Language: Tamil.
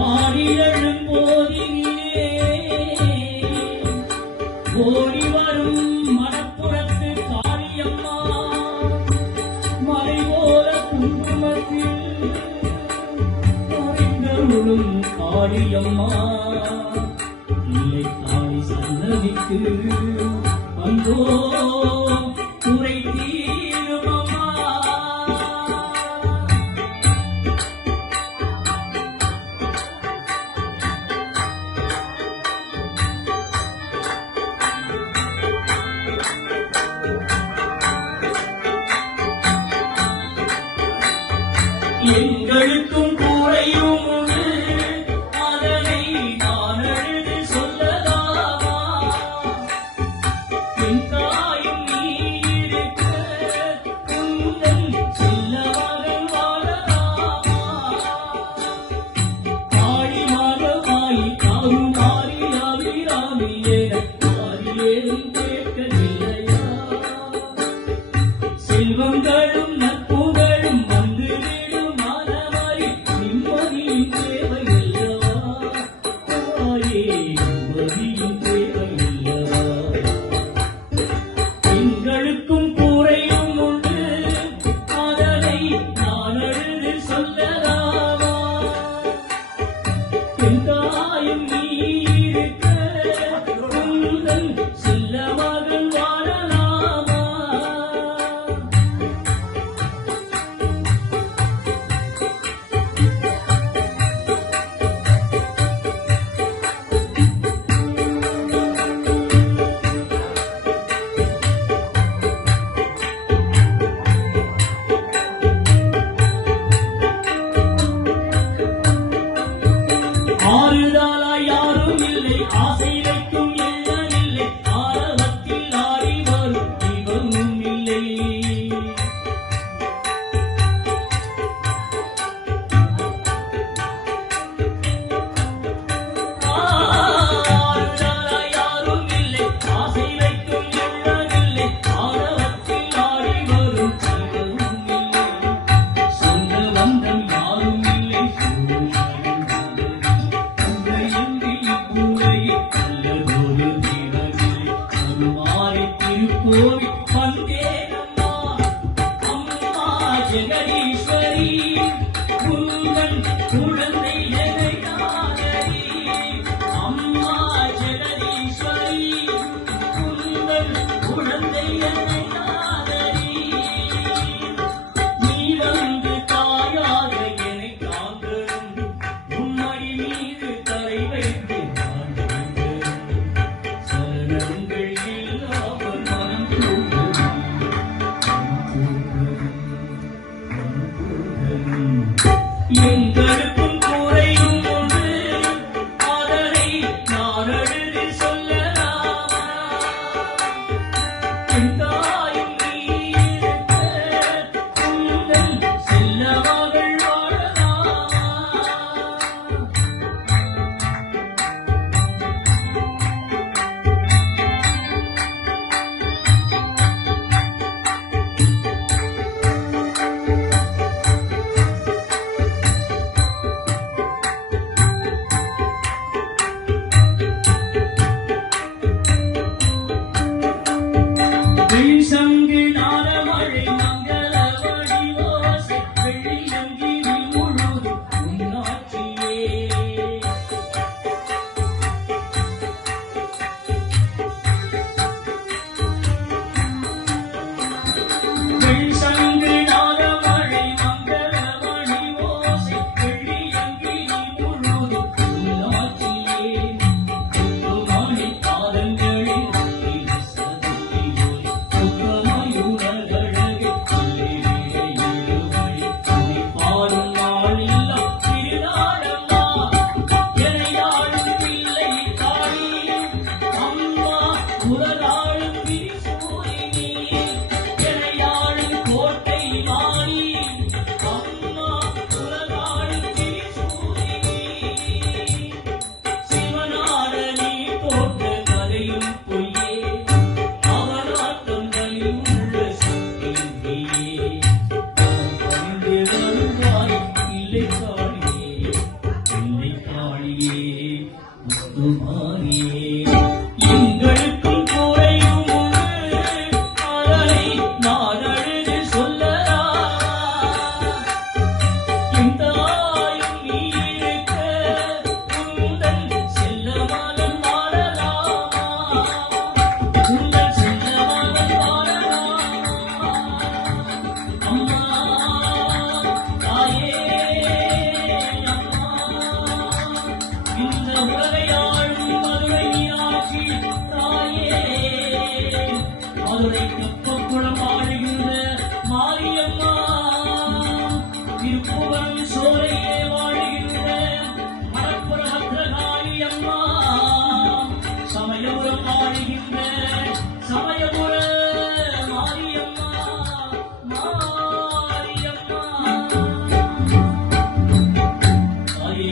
பாடியழும் போதினிலே ஓடி வரும் மணப்புறத்து காளியம்மா. மலை குங்குமத்தில் மறைந்தருளும் காளியம்மா. இல்லை தாய் சன்னதிக்கு வந்தோ எங்களுக்கும் கூரையும் அதனை நான் அழுது சொல்லலாமா? தாயும் நீ இருக்க செல்ல மகன் வாழலாமா? தாரும் மாறி அபிராமி என கேட்கவில்லையா? செல்வங்கள் என் వందేనమ్మా అమ్మా జగదీశ్వర E